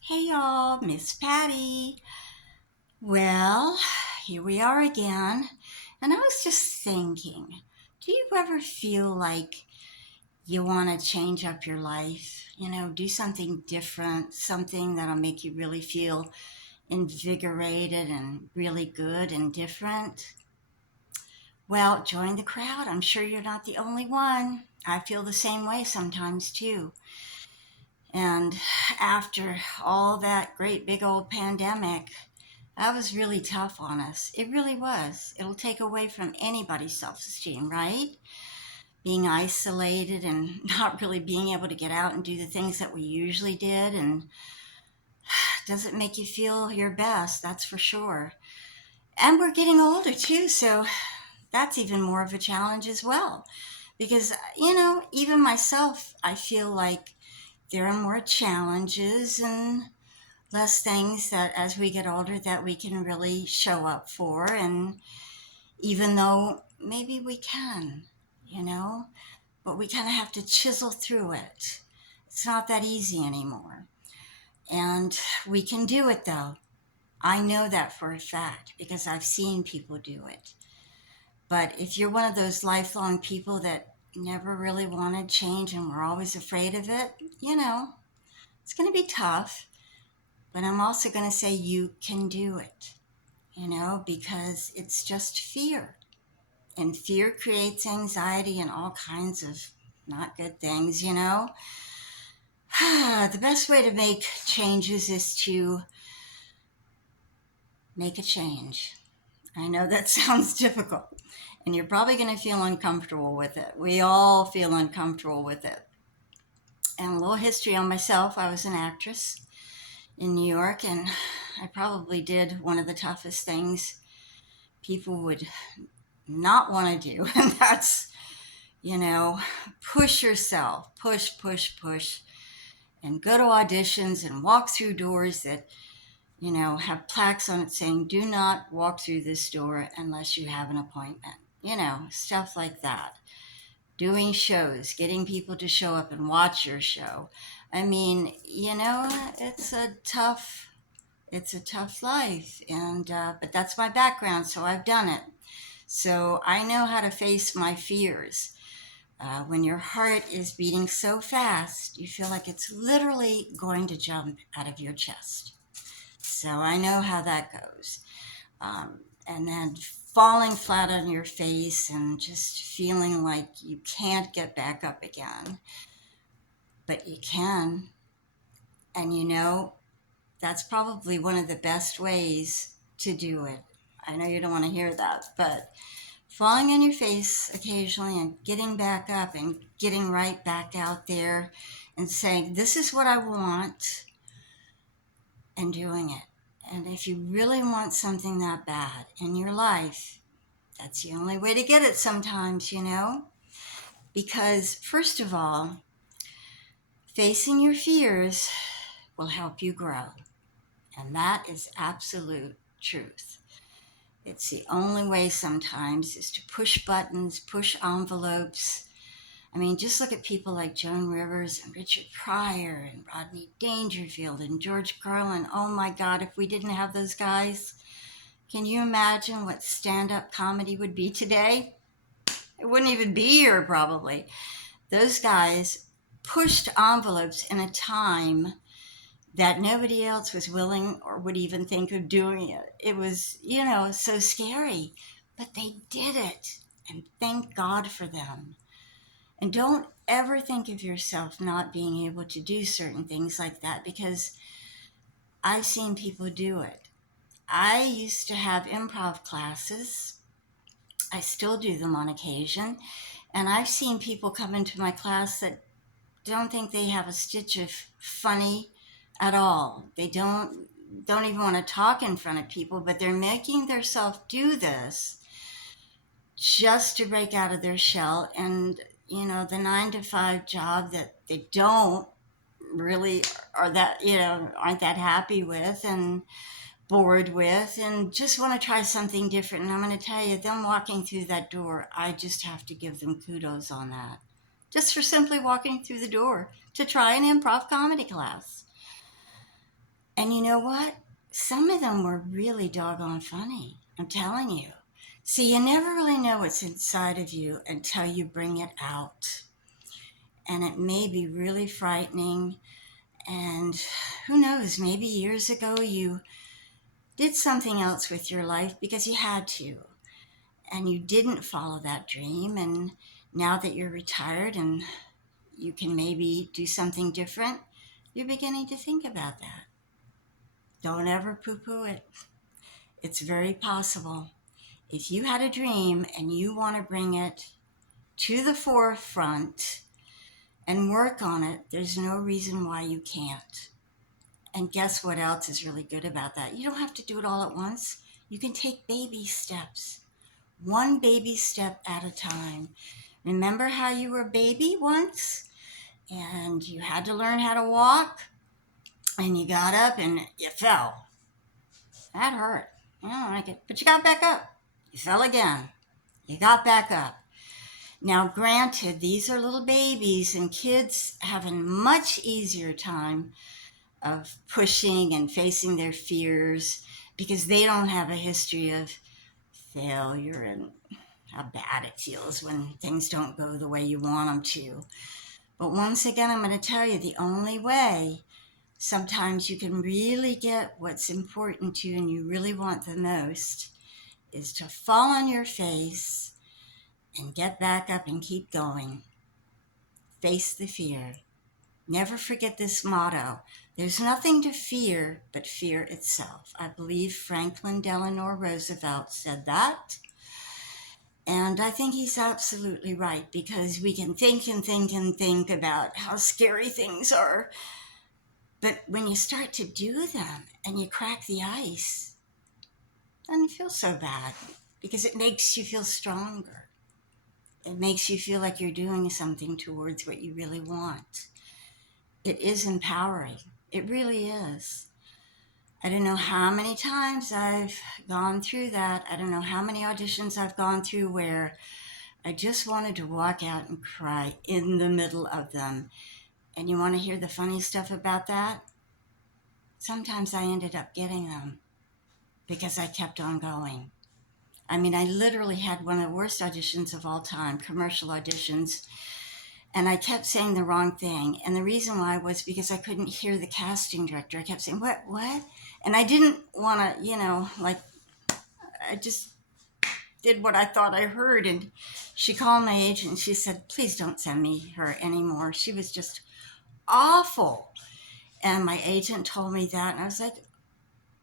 Hey y'all, Miss Patty. Well, here we are again. And I was just thinking, do you ever feel like you want to change up your life? Do something different, something that'll make you really feel invigorated and really good and different? Well, join the crowd. I'm sure you're not the only one. I feel the same way sometimes too. And after all that great big old pandemic, that was really tough on us. It really was. It'll take away from anybody's self esteem, right? Being isolated and not really being able to get out and do the things that we usually did, and doesn't make you feel your best, that's for sure. And we're getting older too, so that's even more of a challenge as well. Because, even myself, I feel like there are more challenges and less things that as we get older that we can really show up for. And even though maybe we can, you know, but we kind of have to chisel through it. It's not that easy anymore. And we can do it though. I know that for a fact because I've seen people do it. But if you're one of those lifelong people that never really wanted change and were always afraid of it, it's going to be tough. But I'm also going to say you can do it, because it's just fear. And fear creates anxiety and all kinds of not good things. The best way to make changes is to make a change. I know that sounds difficult, and you're probably going to feel uncomfortable with it. We all feel uncomfortable with it. And a little history on myself, I was an actress in New York, and I probably did one of the toughest things people would not want to do, and that's, you know, push yourself, push, and go to auditions and walk through doors that, have plaques on it saying, do not walk through this door unless you have an appointment, stuff like that. Doing shows, getting people to show up and watch your show. I mean, it's a tough life, and but that's my background, so I've done it. So I know how to face my fears. When your heart is beating so fast, you feel like it's literally going to jump out of your chest. So I know how that goes. And then falling flat on your face and just feeling like you can't get back up again, but you can. And that's probably one of the best ways to do it. I know you don't want to hear that, but falling on your face occasionally and getting back up and getting right back out there and saying, this is what I want, and doing it. And if you really want something that bad in your life, that's the only way to get it sometimes. Because, first of all, facing your fears will help you grow. And that is absolute truth. It's the only way sometimes is to push buttons, push envelopes. I mean, just look at people like Joan Rivers and Richard Pryor and Rodney Dangerfield and George Carlin. Oh my God, if we didn't have those guys, can you imagine what stand up comedy would be today? It wouldn't even be here, probably. Those guys pushed envelopes in a time that nobody else was willing or would even think of doing it. It was, so scary, but they did it. And thank God for them. And don't ever think of yourself not being able to do certain things like that because I've seen people do it. I used to have improv classes. I still do them on occasion. And I've seen people come into my class that don't think they have a stitch of funny at all. They don't even want to talk in front of people, but they're making themselves do this just to break out of their shell. And the 9 to 5 job that they don't really are that aren't that happy with and bored with and just want to try something different. And I'm going to tell you, them walking through that door, I just have to give them kudos on that, just for simply walking through the door to try an improv comedy class. And you know what? Some of them were really doggone funny. I'm telling you. See, you never really know what's inside of you until you bring it out. And it may be really frightening. And who knows, maybe years ago you did something else with your life because you had to. And you didn't follow that dream. And now that you're retired and you can maybe do something different, you're beginning to think about that. Don't ever poo poo it. It's very possible. If you had a dream and you want to bring it to the forefront and work on it, there's no reason why you can't. And guess what else is really good about that? You don't have to do it all at once. You can take baby steps, one baby step at a time. Remember how you were a baby once and you had to learn how to walk and you got up and you fell? That hurt. I don't like it. But you got back up. You fell again. You got back up. Now, granted, these are little babies, and kids have a much easier time of pushing and facing their fears because they don't have a history of failure and how bad it feels when things don't go the way you want them to. But once again, I'm going to tell you the only way sometimes you can really get what's important to you and you really want the most is to fall on your face and get back up and keep going. Face the fear. Never forget this motto. There's nothing to fear but fear itself. I believe Franklin Delano Roosevelt said that. And I think he's absolutely right because we can think and think and think about how scary things are. But when you start to do them and you crack the ice, it doesn't feel so bad because it makes you feel stronger. It makes you feel like you're doing something towards what you really want. It is empowering. It really is. I don't know how many times I've gone through that. I don't know how many auditions I've gone through where I just wanted to walk out and cry in the middle of them. And you want to hear the funny stuff about that? Sometimes I ended up getting them because I kept on going. I mean, I literally had one of the worst auditions of all time, commercial auditions, and I kept saying the wrong thing. And the reason why was because I couldn't hear the casting director. I kept saying, what? And I didn't want to, I just did what I thought I heard. And she called my agent and she said, please don't send me her anymore. She was just awful. And my agent told me that. And I was like,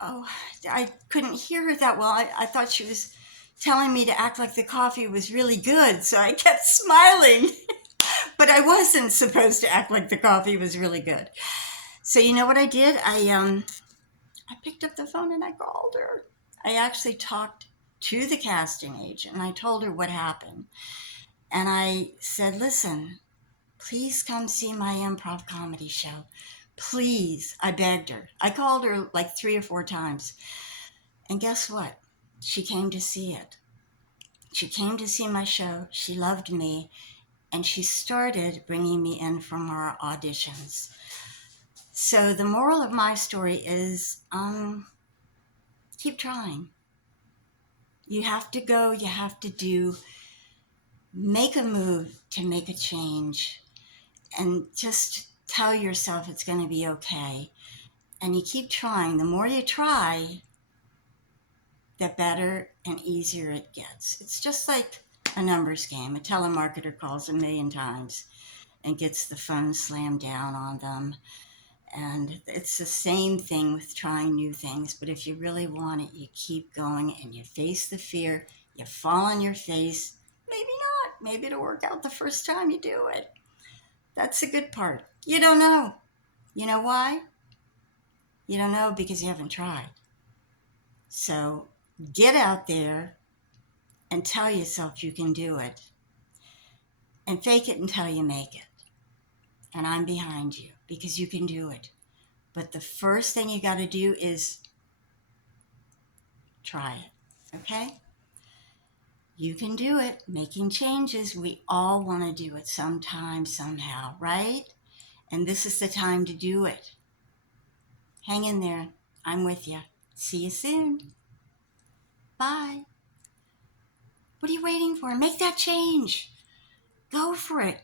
oh, I couldn't hear her that well. I thought she was telling me to act like the coffee was really good. So I kept smiling. But I wasn't supposed to act like the coffee was really good. So you know what I did? I picked up the phone and I called her. I actually talked to the casting agent and I told her what happened. And I said, listen, please come see my improv comedy show. Please. I begged her. I called her like 3 or 4 times. And guess what? She came to see it. She came to see my show. She loved me. And she started bringing me in for more auditions. So the moral of my story is keep trying. You have to go, you have to do, make a move to make a change. And just tell yourself it's going to be okay. And you keep trying. The more you try, the better and easier it gets. It's just like a numbers game. A telemarketer calls 1,000,000 times and gets the phone slammed down on them. And it's the same thing with trying new things. But if you really want it, you keep going and you face the fear. You fall on your face. Maybe not. Maybe it'll work out the first time you do it. That's the good part. You don't know. You know why? You don't know because you haven't tried. So get out there and tell yourself you can do it. And fake it until you make it. And I'm behind you because you can do it. But the first thing you got to do is try it. Okay? You can do it. Making changes. We all want to do it sometime, somehow, right? And this is the time to do it. Hang in there. I'm with you. See you soon. Bye. What are you waiting for? Make that change. Go for it.